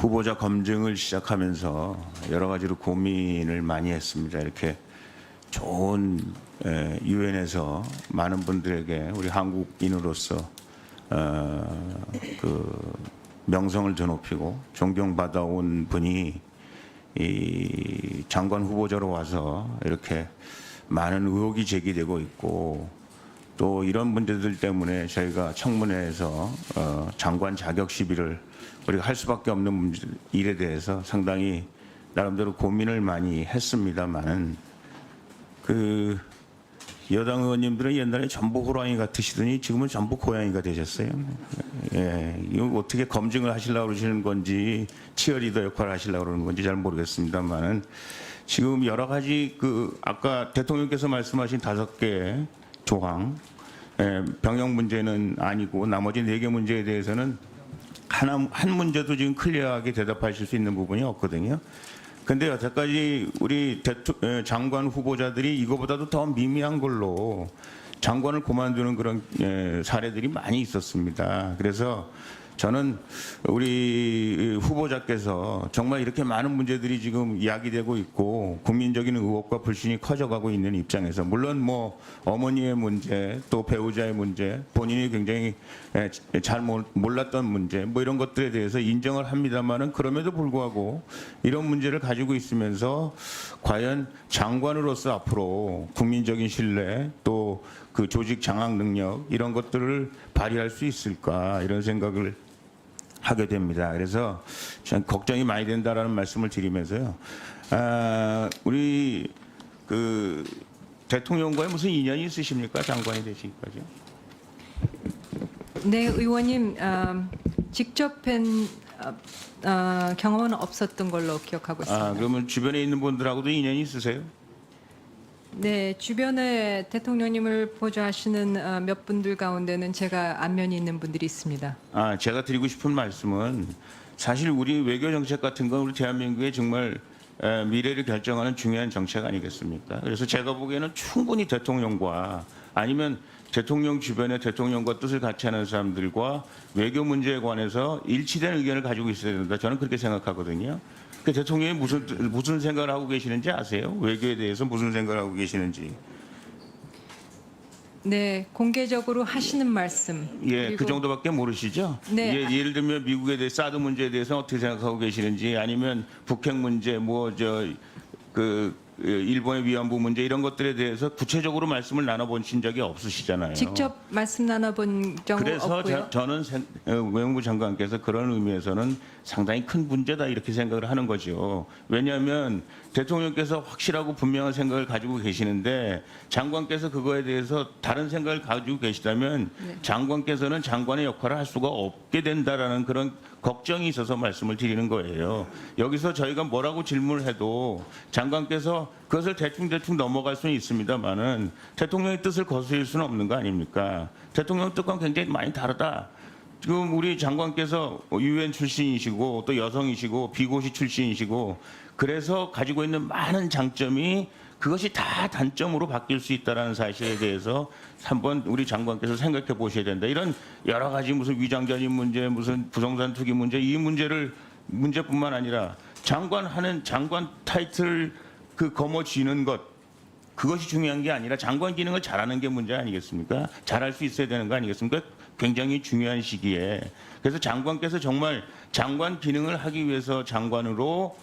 후보자 검증을 시작하면서 여러 가지로 고민을 많이 했습니다. 이렇게 좋은 유엔에서 많은 분들에게 우리 한국인으로서 그 명성을 드높이고 존경받아온 분이 이 장관 후보자로 와서 이렇게 많은 의혹이 제기되고 있고 또 이런 문제들 때문에 저희가 청문회에서 장관 자격 시비를 우리가 할 수밖에 없는 일에 대해서 상당히 나름대로 고민을 많이 했습니다만은 그 여당 의원님들은 옛날에 전부 호랑이 같으시더니 지금은 전부 고양이가 되셨어요. 예, 이거 어떻게 검증을 하시려고 그러시는 건지 치어리더 역할을 하시려고 그러는 건지 잘 모르겠습니다만은 지금 여러 가지 그 아까 대통령께서 말씀하신 5개 조항 병역 문제는 아니고 나머지 4개 문제에 대해서는 한 문제도 지금 클리어하게 대답하실 수 있는 부분이 없거든요. 근데 여태까지 우리 장관 후보자들이 이거보다도 더 미미한 걸로 장관을 그만두는 그런 사례들이 많이 있었습니다. 그래서 저는 우리 후보자께서 정말 이렇게 많은 문제들이 지금 이야기되고 있고 국민적인 의혹과 불신이 커져가고 있는 입장에서 물론 뭐 어머니의 문제 또 배우자의 문제 본인이 굉장히 잘 몰랐던 문제 뭐 이런 것들에 대해서 인정을 합니다만은 그럼에도 불구하고 이런 문제를 가지고 있으면서 과연 장관으로서 앞으로 국민적인 신뢰 또 그 조직 장악 능력 이런 것들을 발휘할 수 있을까 이런 생각을 하게 됩니다. 그래서 전 걱정이 많이 된다라는 말씀을 드리면서요. 우리 그 대통령과의 무슨 인연이 있으십니까? 장관이 되시기까지. 네, 의원님 직접 뵌 경험은 없었던 걸로 기억하고 있습니다. 그러면 주변에 있는 분들하고도 인연이 있으세요? 네, 주변에 대통령님을 보좌하시는 몇 분들 가운데는 제가 안면이 있는 분들이 있습니다. 제가 드리고 싶은 말씀은 사실 우리 외교 정책 같은 건 우리 대한민국의 정말 미래를 결정하는 중요한 정책 아니겠습니까? 그래서 제가 보기에는 충분히 대통령과 아니면 대통령 주변에 대통령과 뜻을 같이 하는 사람들과 외교 문제에 관해서 일치된 의견을 가지고 있어야 된다. 저는 그렇게 생각하거든요. 그 대통령이 무슨 생각을 하고 계시는지 아세요? 외교에 대해서 무슨 생각을 하고 계시는지. 네, 공개적으로 하시는 말씀. 예, 그 정도밖에 모르시죠? 네. 예를 들면 미국에 대해 사드 문제에 대해서 어떻게 생각하고 계시는지 아니면 북핵 문제 일본의 위안부 문제 이런 것들에 대해서 구체적으로 말씀을 나눠보신 적이 없으시잖아요. 직접 말씀 나눠본 경우 그래서 없고요. 저는 외무부 장관께서 그런 의미에서는 상당히 큰 문제다 이렇게 생각을 하는 거죠. 왜냐하면 대통령께서 확실하고 분명한 생각을 가지고 계시는데 장관께서 그거에 대해서 다른 생각을 가지고 계시다면 네. 장관께서는 장관의 역할을 할 수가 없게 된다라는 그런 걱정이 있어서 말씀을 드리는 거예요. 여기서 저희가 뭐라고 질문을 해도 장관께서 그것을 대충 넘어갈 수는 있습니다만은 대통령의 뜻을 거스릴 수는 없는 거 아닙니까? 대통령 뜻과 굉장히 많이 다르다. 지금 우리 장관께서 유엔 출신이시고 또 여성이시고 비고시 출신이시고 그래서 가지고 있는 많은 장점이 그것이 다 단점으로 바뀔 수 있다는 사실에 대해서 한번 우리 장관께서 생각해 보셔야 된다. 이런 여러 가지 무슨 위장전입 문제, 무슨 부동산 투기 문제 이 문제뿐만 아니라 장관 타이틀 그 거머쥐는 것 그것이 중요한 게 아니라 장관 기능을 잘하는 게 문제 아니겠습니까? 잘할 수 있어야 되는 거 아니겠습니까? 굉장히 중요한 시기에 그래서 장관께서 정말 장관 기능을 하기 위해서 장관으로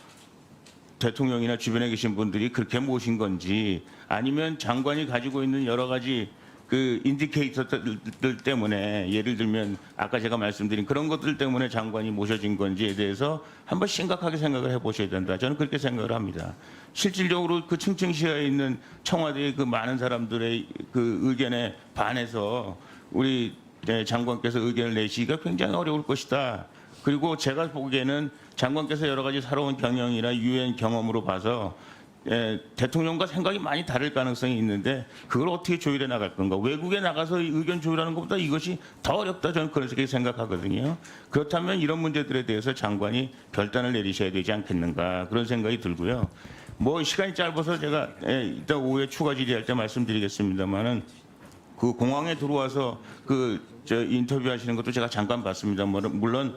대통령이나 주변에 계신 분들이 그렇게 모신 건지 아니면 장관이 가지고 있는 여러 가지 그 인디케이터들 때문에 예를 들면 아까 제가 말씀드린 그런 것들 때문에 장관이 모셔진 건지에 대해서 한번 심각하게 생각을 해보셔야 된다. 저는 그렇게 생각을 합니다. 실질적으로 그 층층시야에 있는 청와대의 그 많은 사람들의 그 의견에 반해서 우리 장관께서 의견을 내시기가 굉장히 어려울 것이다. 그리고 제가 보기에는 장관께서 여러 가지 살아온 경영이나 유엔 경험으로 봐서 대통령과 생각이 많이 다를 가능성이 있는데 그걸 어떻게 조율해 나갈 건가. 외국에 나가서 의견 조율하는 것보다 이것이 더 어렵다. 저는 그렇게 생각하거든요. 그렇다면 이런 문제들에 대해서 장관이 결단을 내리셔야 되지 않겠는가 그런 생각이 들고요. 뭐 시간이 짧아서 제가 이따 오후에 추가 질의할 때 말씀드리겠습니다만은 그 공항에 들어와서 그 저 인터뷰하시는 것도 제가 잠깐 봤습니다. 물론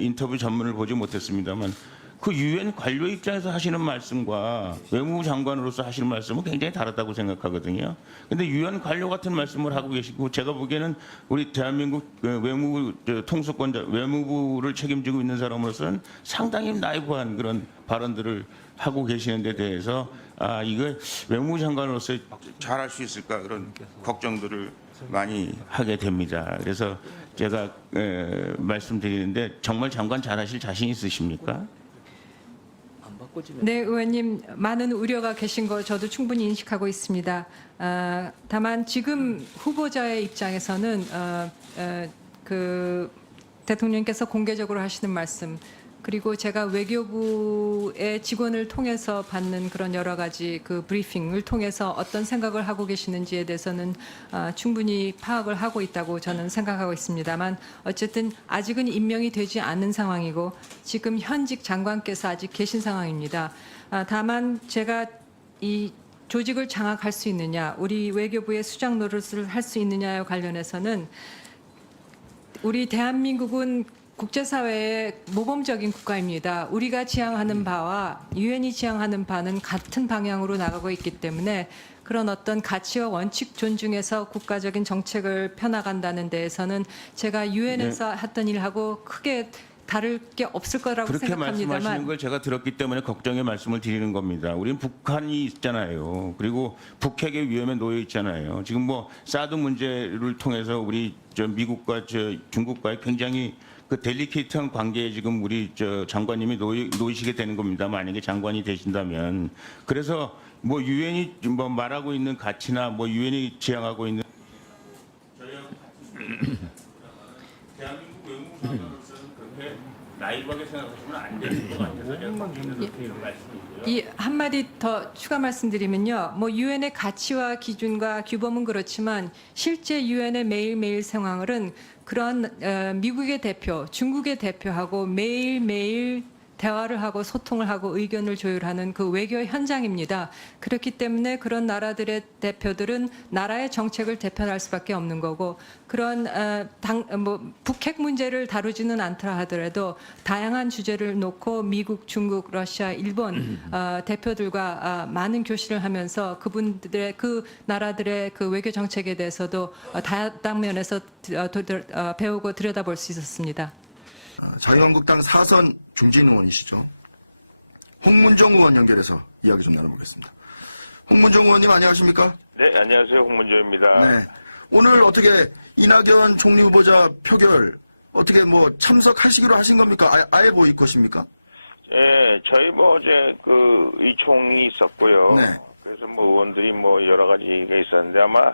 인터뷰 전문을 보지 못했습니다만 그 유엔 관료 입장에서 하시는 말씀과 외무부 장관으로서 하시는 말씀은 굉장히 다르다고 생각하거든요. 근데 유엔 관료 같은 말씀을 하고 계시고 제가 보기에는 우리 대한민국 외무부 통수권자 외무부를 책임지고 있는 사람으로서는 상당히 나이브한 그런 발언들을 하고 계시는 데 대해서 이거 외무부 장관으로서 잘할 수 있을까 그런 걱정들을 많이 하게 됩니다. 그래서 제가 말씀드리는데 정말 장관 잘하실 자신 있으십니까? 네, 의원님 많은 우려가 계신 거 저도 충분히 인식하고 있습니다. 다만 지금 후보자의 입장에서는 그 대통령께서 공개적으로 하시는 말씀 그리고 제가 외교부의 직원을 통해서 받는 그런 여러 가지 그 브리핑을 통해서 어떤 생각을 하고 계시는지에 대해서는 충분히 파악을 하고 있다고 저는 생각하고 있습니다만 어쨌든 아직은 임명이 되지 않은 상황이고 지금 현직 장관께서 아직 계신 상황입니다. 다만 제가 이 조직을 장악할 수 있느냐, 우리 외교부의 수장 노릇을 할 수 있느냐에 관련해서는 우리 대한민국은 국제사회의 모범적인 국가입니다. 우리가 지향하는 바와 유엔이 지향하는 바는 같은 방향으로 나가고 있기 때문에 그런 어떤 가치와 원칙 존중해서 국가적인 정책을 펴나간다는 데에서는 제가 유엔에서 했던 일하고 크게 다를 게 없을 거라고 그렇게 생각합니다만 말씀하시는 걸 제가 들었기 때문에 걱정의 말씀을 드리는 겁니다. 우리는 북한이 있잖아요. 그리고 북핵의 위험에 놓여 있잖아요. 지금 뭐 사드 문제를 통해서 우리 미국과 중국과의 굉장히 그 델리케이트한 관계에 지금 우리 장관님이 놓이시게 되는 겁니다. 만약에 장관이 되신다면. 그래서 뭐 유엔이 뭐 말하고 있는 가치나 뭐 유엔이 지향하고 있는 대한민국 외무부 장관으로서는 그렇게 나이브하게 생각하시면 안 되는 것 같아서 제가 이런 말씀이고요. 이 한마디 더 추가 말씀드리면요. 뭐 유엔의 가치와 기준과 규범은 그렇지만 실제 유엔의 매일매일 상황은 그런 미국의 대표, 중국의 대표하고 매일매일 대화를 하고 소통을 하고 의견을 조율하는 그 외교 현장입니다. 그렇기 때문에 그런 나라들의 대표들은 나라의 정책을 대표할 수밖에 없는 거고 그런 북핵 문제를 다루지는 않더라 하더라도 다양한 주제를 놓고 미국, 중국, 러시아, 일본 대표들과 많은 교실을 하면서 그분들의 그 나라들의 그 외교 정책에 대해서도 다당면에서 배우고 들여다볼 수 있었습니다. 자유한국당 4선 중진 의원이시죠. 홍문정 의원 연결해서 이야기 좀 나눠보겠습니다. 홍문정 의원님 안녕하십니까? 네, 안녕하세요. 홍문조입니다. 네. 오늘 어떻게 이낙연 총리 후보자 표결 어떻게 뭐 참석하시기로 하신 겁니까? 아예 보일 것입니까? 예, 저희 뭐 어제 그 의총이 있었고요. 네. 그래서 뭐 의원들이 뭐 여러 가지가 있었는데 아마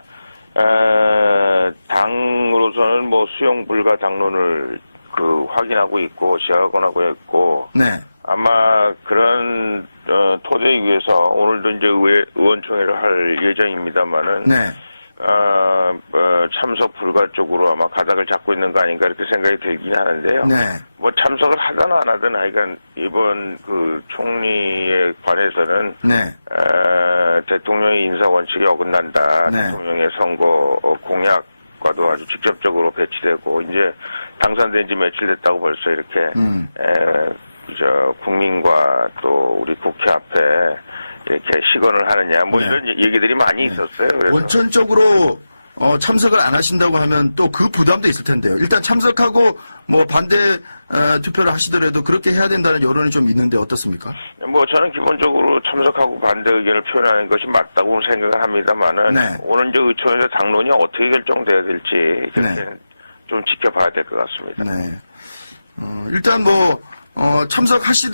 당으로서는 뭐 수용 불가 당론을 확인하고 있고 시작하고 있고 네. 아마 그런 토대 위에서 오늘도 이제 의원총회를 할 예정입니다만은 네. 참석 불가 쪽으로 아마 가닥을 잡고 있는 거 아닌가 이렇게 생각이 들긴 하는데요. 네. 뭐 참석을 하든 안 하든 하여간 이번 그 총리에 관해서는 네. 대통령의 인사 원칙에 어긋난다. 네. 대통령의 선거 공약과도 아주 직접적으로 배치되고 이제 당선된 지 며칠 됐다고 벌써 이렇게 국민과 또 우리 국회 앞에 이렇게 시건을 하느냐 뭐 네. 이런 얘기들이 많이 있었어요. 그래서 원천적으로 참석을 안 하신다고 하면 또 그 부담도 있을 텐데요. 일단 참석하고 뭐 반대 투표를 하시더라도 그렇게 해야 된다는 여론이 좀 있는데 어떻습니까? 뭐 저는 기본적으로 참석하고 반대 의견을 표현하는 것이 맞다고 생각을 합니다만은 네. 오늘 이제 의총에서 당론이 어떻게 결정돼야 될지 그렇게 네. 좀 지켜봐야 될 것 같습니다. 네. 일단 뭐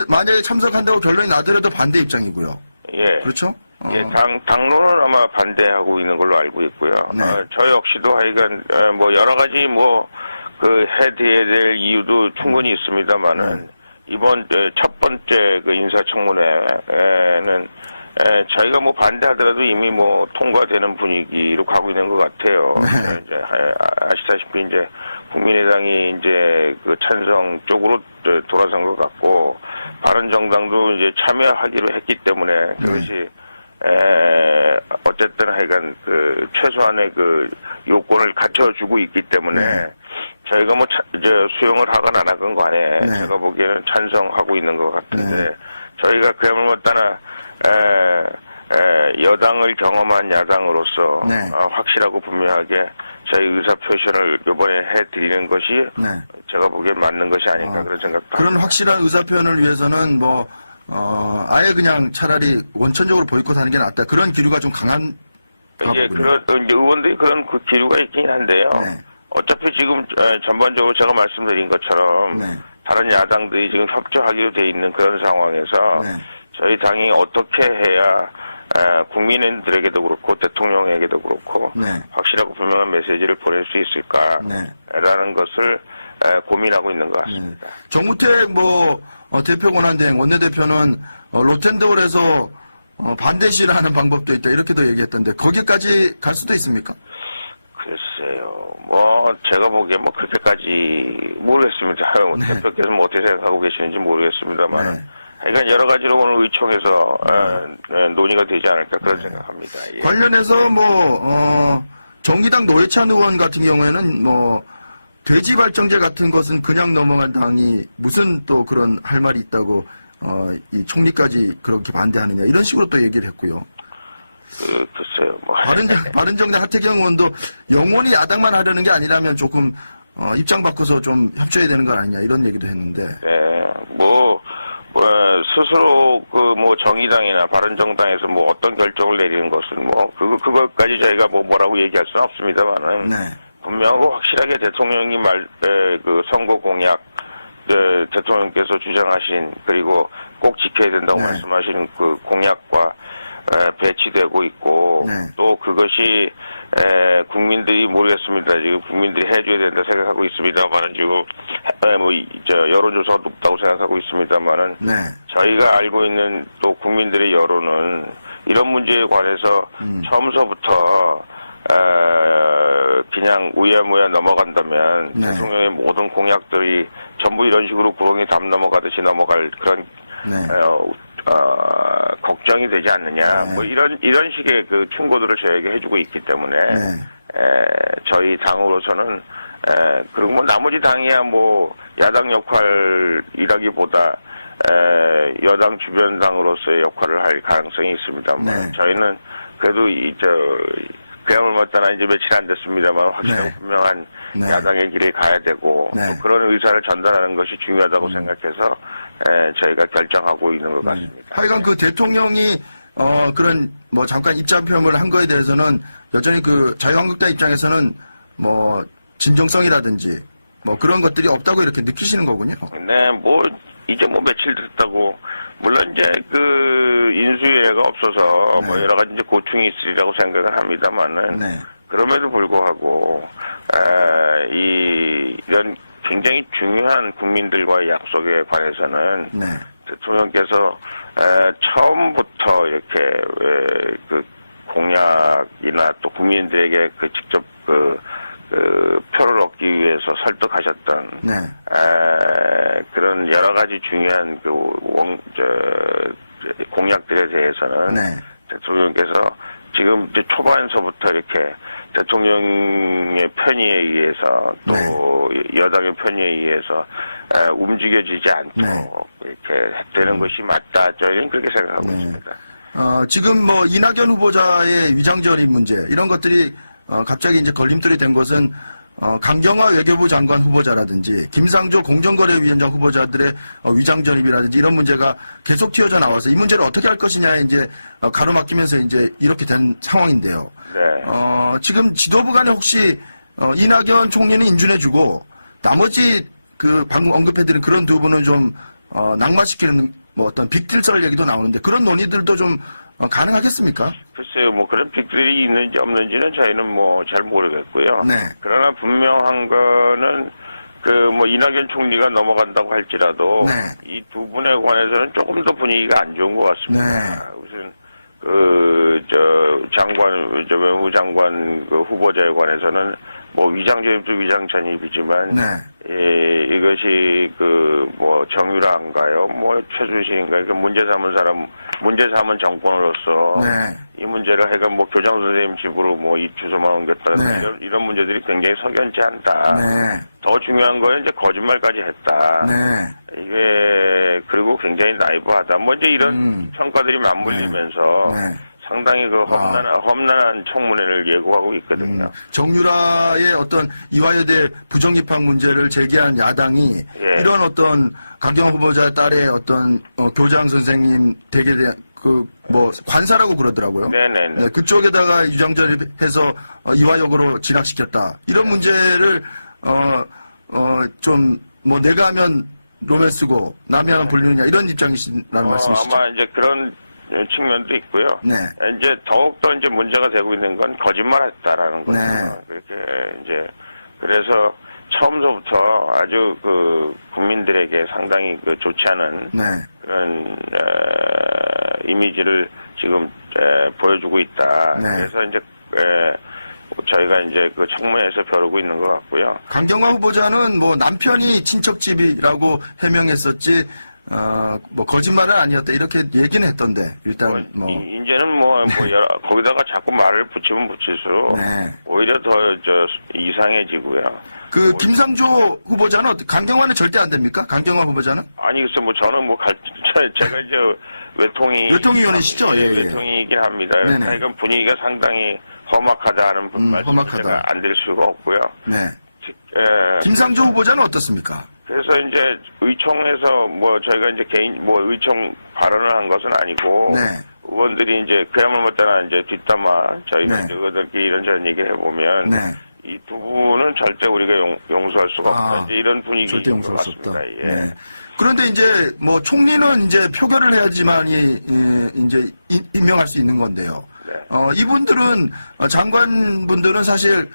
만약에 참석한다고 결론이 나더라도 반대 입장이고요. 예. 그렇죠? 예, 당론은 아마 반대하고 있는 걸로 알고 있고요. 네. 저 역시도 하여간 뭐 여러 가지 뭐 해야 될 이유도 충분히 있습니다만은 이번 첫 번째 그 인사청문회에는 저희가 뭐 반대하더라도 이미 뭐 통과되는 분위기로 가고 있는 것 같아요. 네. 이제 아시다시피 이제 국민의당이 이제 그 찬성 쪽으로 돌아선 것 같고 바른정당도 이제 참여하기로 했기 때문에 그것이 어쨌든 하여간 그 최소한의 그 요건을 갖춰주고 있기 때문에 네. 저희가 뭐 이제 수용을 하거나 안 하건 간에 네. 제가 보기에는 찬성하고 있는 것 같은데 네. 저희가 그야말로 따나 여당을 경험한 야당으로서 네. 확실하고 분명하게 저희 의사 표현을 이번에 해드리는 것이 네. 제가 보기엔 맞는 것이 아닌가 그런 생각도 그런 합니다. 확실한 의사 표현을 위해서는 뭐 아예 그냥 차라리 원천적으로 보이콧하는 게 낫다. 그런 기류가 좀 강한. 이제 그런 이제 의원들이 그런 그 기류가 있긴 한데요. 네. 어차피 지금 전반적으로 제가 말씀드린 것처럼 네. 다른 야당들이 지금 협조하기로 돼 있는 그런 상황에서 네. 저희 당이 어떻게 해야 국민들에게도 그렇고 대통령에게도 그렇고 네. 확실하고 분명한 메시지를 보낼 수 있을까라는 것을 고민하고 있는 것 같습니다. 네. 정무택 대표 권한대행 원내대표는 로텐더홀에서 반대 시위를 하는 방법도 있다 이렇게도 얘기했던데 거기까지 갈 수도 있습니까? 글쎄요. 제가 보기엔 그렇게까지 모르겠습니다. 네. 대표께서 어떻게 생각하고 계시는지 모르겠습니다만. 네. 그러니까 여러 가지로 오늘 의총에서 논의가 되지 않을까 그런 생각합니다. 예. 관련해서 정의당 노회찬 의원 같은 경우에는 돼지 발정제 같은 것은 그냥 넘어간 당이 무슨 또 그런 할 말이 있다고 이 총리까지 그렇게 반대하느냐 이런 식으로 또 얘기를 했고요. 글쎄요. 바른정당 하태경 의원도 영원히 야당만 하려는 게 아니라면 조금 입장 바꿔서 좀 협조해야 되는 건 아니냐 이런 얘기도 했는데. 네, 스스로 정의당이나 바른정당에서 어떤 결정을 내리는 것은 그것까지 저희가 뭐라고 얘기할 수는 없습니다만은. 네. 분명하고 확실하게 대통령이 선거 공약, 대통령께서 주장하신 그리고 꼭 지켜야 된다고 네. 말씀하시는 그 공약과 배치되고 있고 네. 또 그것이 국민들이 모르겠습니다. 지금 국민들이 해줘야 된다 생각하고 있습니다만은 지금 여론조사가 높다고 생각하고 있습니다만은 네. 저희가 알고 있는 또 국민들의 여론은 이런 문제에 관해서 처음서부터 그냥 우야무야 넘어간다면 네. 대통령의 모든 공약들이 전부 이런 식으로 구렁이 담 넘어가듯이 넘어갈 그런 네. 걱정이 되지 않느냐 네. 이런 식의 그 충고들을 저에게 해주고 있기 때문에 저희 당으로서는 그리고 나머지 당이야 야당 역할이라기보다 여당 주변 당으로서의 역할을 할 가능성이 있습니다만 네. 저희는 그래도 그야말로 이제 며칠 안 됐습니다만 확실하고 네. 분명한 네. 야당의 길을 가야 되고 네. 또 그런 의사를 전달하는 것이 중요하다고 생각해서 저희가 결정하고 있는 것 같습니다. 하여간 그 대통령이 그런 잠깐 입장 표명을 한 거에 대해서는 여전히 그 자유한국당 입장에서는 진정성이라든지 그런 것들이 없다고 이렇게 느끼시는 거군요. 네, 이제 며칠 됐다고 물론 이제 그 인수위가 없어서 네. 여러 가지 이제 고충이 있으리라고 생각을 합니다만은 네. 그럼에도 불구하고 이런 굉장히 중요한 국민들과의 약속에 관해서는 네. 대통령께서 처음부터 이렇게 그 공약이나 또 국민들에게 직접 표를 얻기 위해서 설득하셨던 네. 그런 여러 가지 중요한 공약들에 대해서는 네. 대통령께서 지금 이제 초반서부터 이렇게 대통령의 편의에 의해서 또 여당의 편의에 의해서 움직여지지 않도록 이렇게 되는 것이 맞다. 저희는 그렇게 생각하고 있습니다. 지금 이낙연 후보자의 위장전입 문제 이런 것들이 갑자기 이제 걸림돌이 된 것은 강경화 외교부 장관 후보자라든지 김상조 공정거래위원장 후보자들의 위장 전입이라든지 이런 문제가 계속 튀어져 나와서 이 문제를 어떻게 할 것이냐에 이제 가로막히면서 이제 이렇게 된 상황인데요. 네. 지금 지도부 간에 혹시 이낙연 총리는 인준해주고 나머지 그 방금 언급해드린 그런 두 분은 좀 낙마시키는 어떤 빅딜 썰 얘기도 나오는데 그런 논의들도 좀 가능하겠습니까? 글쎄요, 그런 빅들이 있는지 없는지는 저희는 잘 모르겠고요. 네. 그러나 분명한 거는 이낙연 총리가 넘어간다고 할지라도 네. 이 두 분에 관해서는 조금 더 분위기가 안 좋은 것 같습니다. 네. 우선 외무부 장관 후보자에 관해서는 뭐 위장 전입도 위장 전입이지만 네. 이것이 그 뭐 정유라인가요? 뭐 최순실인가? 그 문제 삼은 정권으로서 네. 이 문제를 해가 뭐 교장 선생님 집으로 뭐 이 주소만 옮겼다 네. 이런 문제들이 굉장히 석연치 않다. 네. 더 중요한 거는 이제 거짓말까지 했다. 네. 이게 그리고 굉장히 나이브하다. 뭐 이제 이런 평가들이 맞물리면서 네. 상당히 그 험난한 청문회를 예고하고 있거든요. 정유라의 어떤 이화여대 부정입학 문제를 제기한 야당이 예. 이런 어떤 강경화 후보자 딸의 어떤 교장 선생님 댁에 대한 그 뭐 관사라고 그러더라고요. 네네네. 네, 그쪽에다가 유장전입해서 이화여고로 진학시켰다. 이런 문제를 좀 뭐 내가 하면 로맨스고 남이 하면 불륜이냐 이런 입장이시라는 말씀이시죠? 아마 이제 그런 측면도 있고요. 네. 이제 더욱더 이제 문제가 되고 있는 건 거짓말했다라는 거죠. 네. 그렇게 이제 그래서 처음서부터 아주 그 국민들에게 상당히 그 좋지 않은 네. 그런 이미지를 지금 보여주고 있다. 네. 그래서 이제 저희가 이제 그 청문회에서 벼르고 있는 것 같고요. 강경화 후보자는 뭐 남편이 친척집이라고 해명했었지, 뭐 거짓말은 아니었다 이렇게 얘기는 했던데 일단 뭐 이제는 거기다가 자꾸 말을 붙이면 붙일수록 네. 오히려 더 이상해지고요. 그 김상조 후보자는 강경화는 절대 안 됩니까? 강경화 후보자는? 아니 글쎄 뭐 저는 제가 이제 외통위원이시죠? 예, 예. 외통이긴 합니다. 네네. 그러니까 분위기가 상당히 험악하다는 말씀을 험악하다. 제가 안 드릴 수가 없고요. 네. 김상조 후보자는 어떻습니까? 그래서 이제 의총에서 뭐 저희가 이제 개인 의총 발언을 한 것은 아니고 네. 의원들이 이제 그야말로 못하나 이제 뒷담화 저희가 네. 이제 의원들끼리 이런저런 얘기를 해보면 네. 이 두 분은 절대 우리가 용서할 수가 없다. 이제 이런 분위기인 절대 것 용서할 수 같습니다. 없다. 예. 네. 그런데 이제 뭐 총리는 이제 표결을 해야지만이 이제 임명할 수 있는 건데요. 네. 이분들은 장관분들은 사실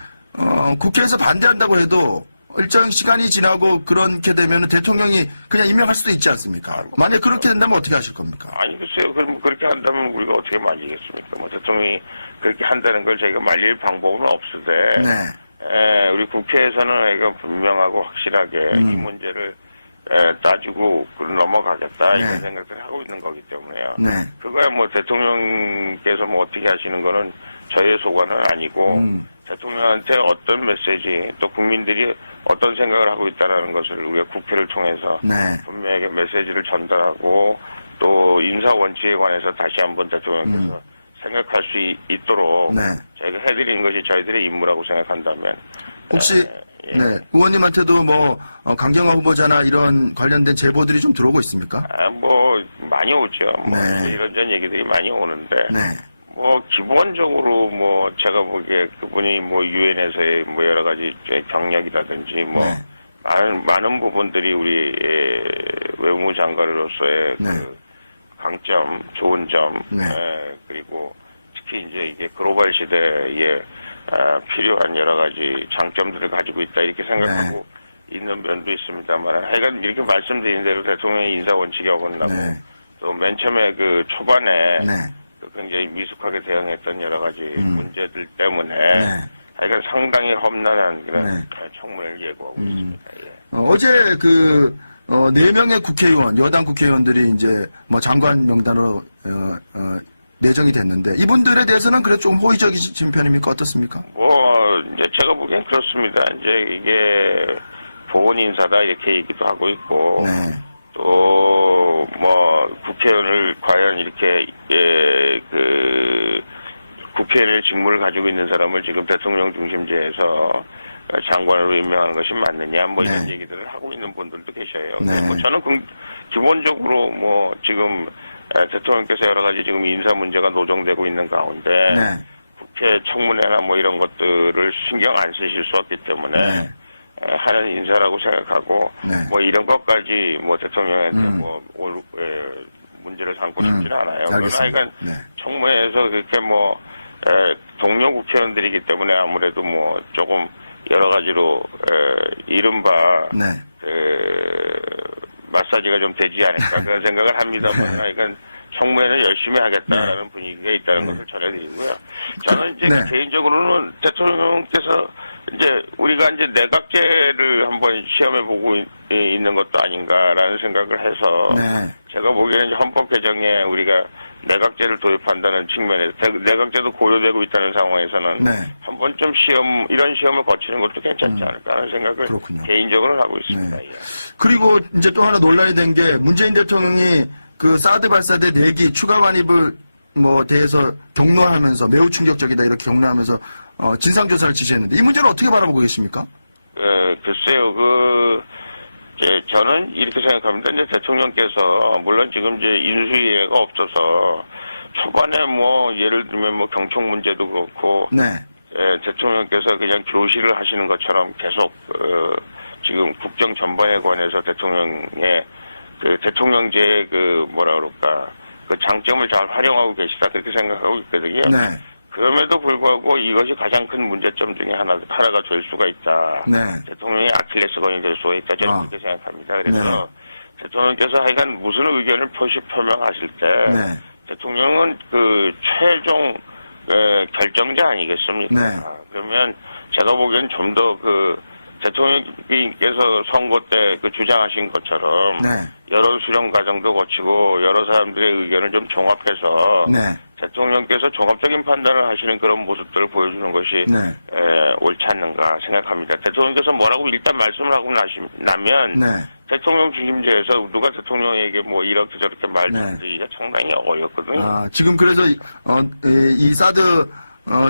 국회에서 반대한다고 해도 일정 시간이 지나고 그렇게 되면 대통령이 그냥 임명할 수도 있지 않습니까? 만약 그렇게 된다면 어떻게 하실 겁니까? 아니 글쎄요. 그럼 그렇게 한다면 우리가 어떻게 말리겠습니까? 뭐 대통령이 그렇게 한다는 걸 저희가 말릴 방법은 없으되 네. 우리 국회에서는 이거 분명하고 확실하게 이 문제를 따지고 넘어가겠다 네. 이런 생각들을 하고 있는 거기 때문에요. 네. 그거야 뭐 대통령께서 뭐 어떻게 하시는 거는 저희의 소관은 아니고 대통령한테 어떤 메시지 또 국민들이 어떤 생각을 하고 있다는 것을 우리가 국회를 통해서 네. 분명하게 메시지를 전달하고 또 인사 원칙에 관해서 다시 한번 대통령께서 생각할 수 있도록 네. 저희가 해드리는 것이 저희들의 임무라고 생각한다면 혹시 예. 네. 의원님한테도 뭐 강경화 후보자나 이런 관련된 제보들이 좀 들어오고 있습니까? 뭐 많이 오죠. 뭐 네. 이런저런 얘기들이 많이 오는데 네. 뭐 기본적으로 뭐 제가 보기에 그분이 뭐 유엔에서의 뭐 여러 가지 경력이라든지 뭐 네. 많은 부분들이 우리 외무장관으로서의 네. 그 강점, 좋은 점, 네. 그리고 특히 이제 이게 글로벌 시대에 필요한 여러 가지 장점들을 가지고 있다 이렇게 생각하고 있는 면도 있습니다만 하여간 이렇게 말씀드린 대로 대통령의 인사 원칙에 어긋나고 네. 또 맨 처음에 그 초반에 네. 굉장히 미숙하게 대응했던 여러 가지 문제들 때문에 네. 하여간 상당히 험난한 그런 네. 청문회를 예고하고 있습니다. 예. 어제 그 4명의 국회의원, 여당 국회의원들이 이제 뭐 장관 명단으로 내정이 됐는데 이분들에 대해서는 그래도 조금 호의적이신 편입니까? 어떻습니까? 뭐 이제 제가 보기엔 그렇습니다. 이제 이게 보훈 인사다 이렇게 얘기도 하고 있고 네. 또 뭐 국회의원을 과연 이렇게 그 국회의원의 직무를 가지고 있는 사람을 지금 대통령 중심제에서 장관으로 임명하는 것이 맞느냐 뭐 이런 네. 얘기들을 하고 있는 분들도 계셔요. 네. 뭐 저는 기본적으로 뭐 지금 대통령께서 여러 가지 지금 인사 문제가 노정되고 있는 가운데 네. 국회 청문회나 뭐 이런 것들을 신경 안 쓰실 수 없기 때문에 네. 하는 인사라고 생각하고 네. 뭐 이런 것까지 뭐 대통령한테 문제를 삼고 싶지는 않아요. 그러나 하여간 네. 청문회에서 그렇게 뭐 동료 국회의원들이기 때문에 아무래도 뭐 조금 여러 가지로 이른바 네. 마사지가 좀 되지 않을까 그런 생각을 합니다만 하여간 청문회는 열심히 하겠다라는 분위기가 있다는 것을 전해드리고요. 저는 이제 네. 개인적으로는 대통령께서 이제 우리가 이제 내각제를 한번 시험해 보고 있는 것도 아닌가라는 생각을 해서 네. 제가 보기에는 이제 헌법 개정에 우리가 내각제를 도입한다는 측면에서 내각제도 고려되고 있다는 상황에서는 네. 한 번쯤 이런 시험을 거치는 것도 괜찮지 않을까 하는 생각을 그렇군요. 개인적으로 하고 있습니다. 네. 예. 그리고 이제 또 하나 논란이 된 게 문재인 대통령이 그 사드 발사대 4기 추가 반입을 뭐 대해서 격노하면서 매우 충격적이다 이렇게 격노하면서 진상조사를 지시했는데 이 문제는 어떻게 바라보고 계십니까? 글쎄요, 저는 이렇게 생각합니다. 이제 대통령께서, 물론 지금 이제 인수위가 없어서, 초반에 뭐, 예를 들면 뭐, 경총 문제도 그렇고, 네. 대통령께서 그냥 교실을 하시는 것처럼 계속, 지금 국정 전반에 관해서 대통령의, 대통령제의 뭐라 그럴까, 그 장점을 잘 활용하고 계시다, 그렇게 생각하고 있거든요. 네. 그럼에도 불구하고 이것이 가장 큰 문제점 중에 하나가 될 수가 있다. 네. 대통령이 아킬레스건이 될 수가 있다. 저는 그렇게 생각합니다. 그래서 대통령께서 하여간 무슨 의견을 표명하실 때 네. 대통령은 최종 결정자 아니겠습니까? 네. 그러면 제가 보기엔 좀 더 대통령께서 선거 때 주장하신 것처럼 네. 여러 수렴 과정도 거치고 여러 사람들의 의견을 좀 종합해서 네. 대통령께서 종합적인 판단을 하시는 그런 모습들을 보여주는 것이 네. 옳지 않는가 생각합니다. 대통령께서 뭐라고 일단 말씀을 하고 나면 네. 대통령 중심제에서 누가 대통령에게 뭐 이렇게 저렇게 말씀드리기가 상당히 어렵거든요. 지금 그래서 이 사드